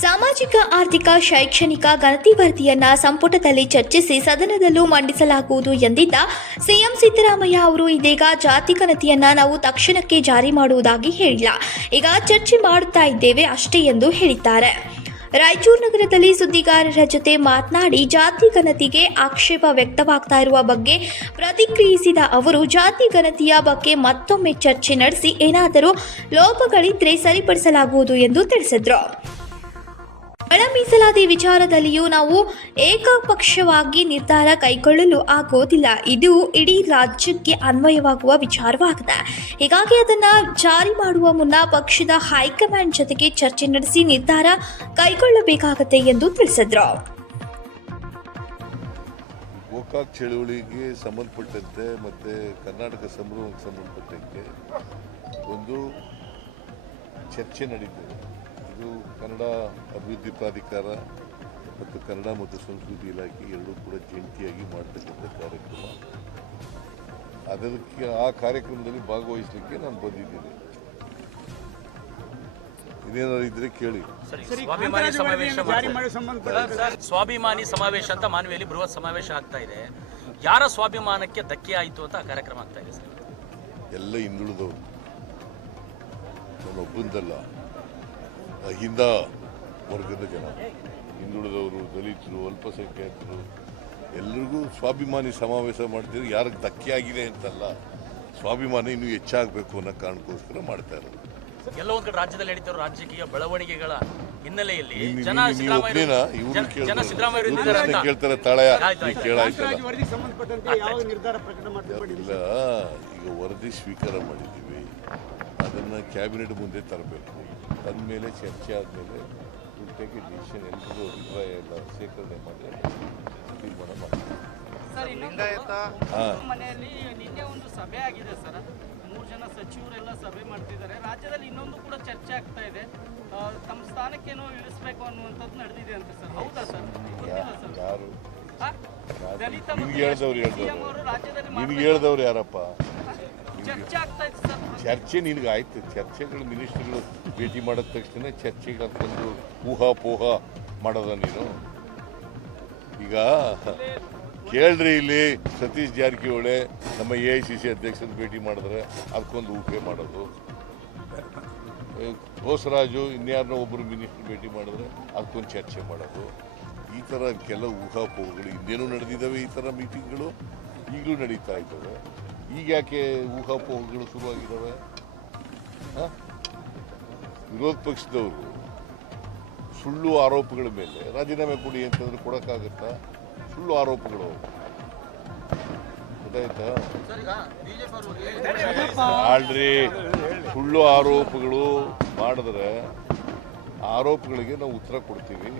ಸಾಮಾಜಿಕ, ಆರ್ಥಿಕ, ಶೈಕ್ಷಣಿಕ ಗಣತಿ ವರದಿಯನ್ನ ಸಂಪುಟದಲ್ಲಿ ಚರ್ಚಿಸಿ ಸದನದಲ್ಲೂ ಮಂಡಿಸಲಾಗುವುದು ಎಂದಿದ್ದ ಸಿಎಂ ಸಿದ್ದರಾಮಯ್ಯ ಅವರು ಇದೀಗ ಜಾತಿ ಗಣತಿಯನ್ನ ನಾವು ತಕ್ಷಣಕ್ಕೆ ಜಾರಿ ಮಾಡುವುದಾಗಿ ಹೇಳಿಲ್ಲ. ಈಗ ಚರ್ಚೆ ಮಾಡುತ್ತಾ ಇದ್ದೇವೆ ಅಷ್ಟೇ ಎಂದು ಹೇಳಿದ್ದಾರೆ. ರಾಯಚೂರು ನಗರದಲ್ಲಿ ಸುದ್ದಿಗಾರರ ಜೊತೆ ಮಾತನಾಡಿ ಜಾತಿ ಗಣತಿಗೆ ಆಕ್ಷೇಪ ವ್ಯಕ್ತವಾಗ್ತಾ ಇರುವ ಬಗ್ಗೆ ಪ್ರತಿಕ್ರಿಯಿಸಿದ ಅವರು, ಜಾತಿ ಗಣತಿಯ ಬಗ್ಗೆ ಮತ್ತೊಮ್ಮೆ ಚರ್ಚೆ ನಡೆಸಿ ಏನಾದರೂ ಲೋಪಗಳಿದ್ರೆ ಸರಿಪಡಿಸಲಾಗುವುದು ಎಂದು ತಿಳಿಸಿದರು. ಒಳ ಮೀಸಲಾತಿ ವಿಚಾರದಲ್ಲಿಯೂ ನಾವು ಏಕಪಕ್ಷವಾಗಿ ನಿರ್ಧಾರ ಕೈಗೊಳ್ಳಲು ಆಗೋದಿಲ್ಲ. ಇದು ಇಡೀ ರಾಜ್ಯಕ್ಕೆ ಅನ್ವಯವಾಗುವ ವಿಚಾರವಾಗಿದೆ. ಹೀಗಾಗಿ ಅದನ್ನು ಜಾರಿ ಮಾಡುವ ಮುನ್ನ ಪಕ್ಷದ ಹೈಕಮಾಂಡ್ ಜೊತೆಗೆ ಚರ್ಚೆ ನಡೆಸಿ ನಿರ್ಧಾರ ಕೈಗೊಳ್ಳಬೇಕಾಗತ್ತೆ ಎಂದು ತಿಳಿಸಿದ್ರು. ಗೋಕಾಕ್ ಚಳುವಳಿಗೆ ಸಂಬಂಧಪಟ್ಟಂತೆ ಮತ್ತು ಕರ್ನಾಟಕ ಸಂಭ್ರಮಕ್ಕೆ ಸಂಬಂಧಪಟ್ಟಂತೆ ಒಂದು ಚರ್ಚೆ ನಡೀತದೆ. ಕನ್ನಡ ಅಭಿವೃದ್ಧಿ ಪ್ರಾಧಿಕಾರ ಮತ್ತು ಕನ್ನಡ ಮತ್ತು ಸಂಸ್ಕೃತಿ ಇಲಾಖೆ ಎರಡೂ ಕೂಡ ಜಂಟಿಯಾಗಿ ಮಾಡ್ತಕ್ಕಂಥ ಕಾರ್ಯಕ್ರಮ. ಅದಕ್ಕೆ ಆ ಕಾರ್ಯಕ್ರಮದಲ್ಲಿ ಭಾಗವಹಿಸಲಿಕ್ಕೆ ನಾನು ಬಂದಿದ್ದೀನಿ. ಇನ್ನೇನಾದ್ರು ಇದ್ರೆ ಕೇಳಿ. ಸ್ವಾಭಿಮಾನಿ ಸಮಾವೇಶ ಅಂತ ಮಾನವಿಯಲ್ಲಿ ಬೃಹತ್ ಸಮಾವೇಶ ಆಗ್ತಾ ಇದೆ. ಯಾರ ಸ್ವಾಭಿಮಾನಕ್ಕೆ ಧಕ್ಕೆ ಆಯಿತು ಅಂತ ಆ ಕಾರ್ಯಕ್ರಮ ಆಗ್ತಾ ಇದೆ ಸರ್? ಎಲ್ಲ ಹಿಂದುಳಿದವರು. ನಾನೊಬ್ಬಂದಲ್ಲ. ಅಹಿಂದ ವರ್ಗದ ಜನ ಹಿಂದುಳಿದವರು ದಲಿತರು ಅಲ್ಪಸಂಖ್ಯಾತರು ಎಲ್ರಿಗೂ ಸ್ವಾಭಿಮಾನಿ ಸಮಾವೇಶ ಮಾಡ್ತಿದ್ರು ಯಾರಿಗೆ ಧಕ್ಕೆ ಆಗಿದೆ ಅಂತಲ್ಲ ಸ್ವಾಭಿಮಾನ ಇನ್ನೂ ಹೆಚ್ಚಾಗಬೇಕು ಅನ್ನೋ ಕಾರಣಕ್ಕೋಸ್ಕರ ಮಾಡ್ತಾ ಇರೋದು. ಕೆಲವೊಂದು ಕಡೆ ರಾಜ್ಯದಲ್ಲಿ ನಡೀತಿರೋ ರಾಜಕೀಯ ಬೆಳವಣಿಗೆಗಳ ಹಿನ್ನೆಲೆಯಲ್ಲಿ ನೀನು- ಜನ ಸಿದ್ದರಾಮಯ್ಯ ಕೇಳ್ತಾರೆ. ತಾಳಯ ಇಲ್ಲ ಈಗ ವರದಿ ಸ್ವೀಕಾರ ಮಾಡಿದ್ದೀವಿ. ಅದನ್ನು ಕ್ಯಾಬಿನೆಟ್ ಮುಂದೆ ತರಬೇಕು. ಮೇಲೆ ಚರ್ಚೆ ಆದಮೇಲೆ ಟೇಕ್ ಡಿಸಿಷನ್ ಎಲ್ರಿಗೂ ಅಭಿಪ್ರಾಯ ಎಲ್ಲ ಶೇಖರಣೆ ಮಾಡಿ ತೀರ್ಮಾನ ಮಾಡ್ತೀವಿ ಸರ್ ಇನ್ನೊಂದು ಹಾ. ಮನೆಯಲ್ಲಿ ನಿನ್ನೆ ಒಂದು ಸಭೆ ಆಗಿದೆ ಸರ್. ಮೂರು ಜನ ಸಚಿವರೆಲ್ಲ ಸಭೆ ಮಾಡ್ತಿದ್ದಾರೆ. ರಾಜ್ಯದಲ್ಲಿ ಇನ್ನೊಂದು ಕೂಡ ಚರ್ಚೆ ಆಗ್ತಾ ಇದೆ. ತಮ್ಮ ಸ್ಥಾನಕ್ಕೇನೋ ಇಳಿಸ್ಬೇಕು ಅನ್ನುವಂಥದ್ದು ನಡೆದಿದೆ ಅಂತ ಸರ್. ಹೌದಾ ಸರ್? ಯಾರು? ದಲಿತ ನಿಮ್ಗೆ ಹೇಳ್ದವ್ರು ಹೇಳ್ದವ್ರು ಯಾರಪ್ಪ? ಚರ್ಚೆ ನಿನಗೆ ಆಯ್ತು ಚರ್ಚೆಗಳು ಮಿನಿಸ್ಟ್ರಿಗಳು ಭೇಟಿ ಮಾಡಿದ ತಕ್ಷಣ ಚರ್ಚೆಗೆ ಅಂತಂದು ಊಹಾಪೋಹ ಮಾಡೋದ ನೀನು. ಈಗ ಕೇಳ್ರಿ ಇಲ್ಲಿ ಸತೀಶ್ ಜಾರಕಿಹೊಳಿ ನಮ್ಮ ಎ ಐ ಸಿ ಸಿ ಅಧ್ಯಕ್ಷರು ಭೇಟಿ ಮಾಡಿದ್ರೆ ಅದಕ್ಕೊಂದು ಊಹೆ ಮಾಡೋದು. ಏ, ಬೋಸರಾಜು ಇನ್ಯಾರನ್ನೋ ಒಬ್ಬರು ಮಿನಿಸ್ಟರ್ ಭೇಟಿ ಮಾಡಿದ್ರೆ ಅದಕ್ಕೊಂದು ಚರ್ಚೆ ಮಾಡೋದು. ಈ ಥರ ಕೆಲವು ಊಹಾಪೋಹಗಳು ಇನ್ನೇನು ನಡೆದಿದ್ದಾವೆ ಈ ಥರ ಮೀಟಿಂಗ್ಗಳು? ಈಗಲೂ ನಡೀತಾ ಇದ್ದಾವೆ. ಈಗ ಯಾಕೆ ಊಹಾಪೋಹಗಳು ಶುರುವಾಗಿದ್ದಾವೆ? ವಿರೋಧ ಪಕ್ಷದವರು ಸುಳ್ಳು ಆರೋಪಗಳ ಮೇಲೆ, ರಾಜೀನಾಮೆ ಕೊಡಿ ಅಂತಂದ್ರೆ ಕೊಡೋಕ್ಕಾಗತ್ತಾ? ಸುಳ್ಳು ಆರೋಪಗಳು. ಗೊತ್ತಾಯ್ತಾ? ಆಲ್ರಿ ಸುಳ್ಳು ಆರೋಪಗಳು ಮಾಡಿದ್ರೆ ಆರೋಪಗಳಿಗೆ ನಾವು ಉತ್ತರ ಕೊಡ್ತೀವಿ.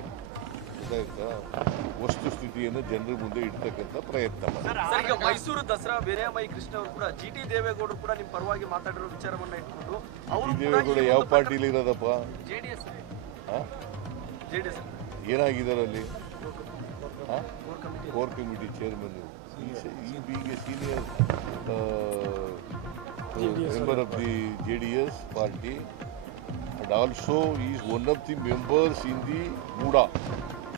ಗೊತ್ತಾಯ್ತಾ ವಸ್ತುಸ್ಥಿತಿಯನ್ನು ಜನರ ಮುಂದೆ ಇಡ್ತಕ್ಕಂಥ ಪ್ರಯತ್ನ ಮಾಡಿ. ಸರ್ ಈಗ ಮೈಸೂರು ದಸರಾ ವೀರಮೈ ಕೃಷ್ಣ ಅವರು ಕೂಡ ಜಿ ಟಿ ದೇವೇಗೌಡರು ಕೂಡ ನಿಮ್ಮ ಪರವಾಗಿ ಮಾತಾಡಿರೋ ವಿಚಾರವನ್ನ ಇಟ್ಕೊಂಡು ಅವರು ದೇವೇಗೌಡ ಯಾವ ಪಾರ್ಟಿಲಿ ಇರೋದಪ್ಪ? ಜೆಡಿಎಸ್ ಜೆಡಿಎಸ್ ಏನಾಗಿದ್ದಾರೆ ಅಲ್ಲಿ? ಕೋರ್ ಕಮಿಟಿ ಚೇರ್ಮನ್ ಈ ಬಿಗೆ senior member of the J D S party and also is one of the members in the MUDA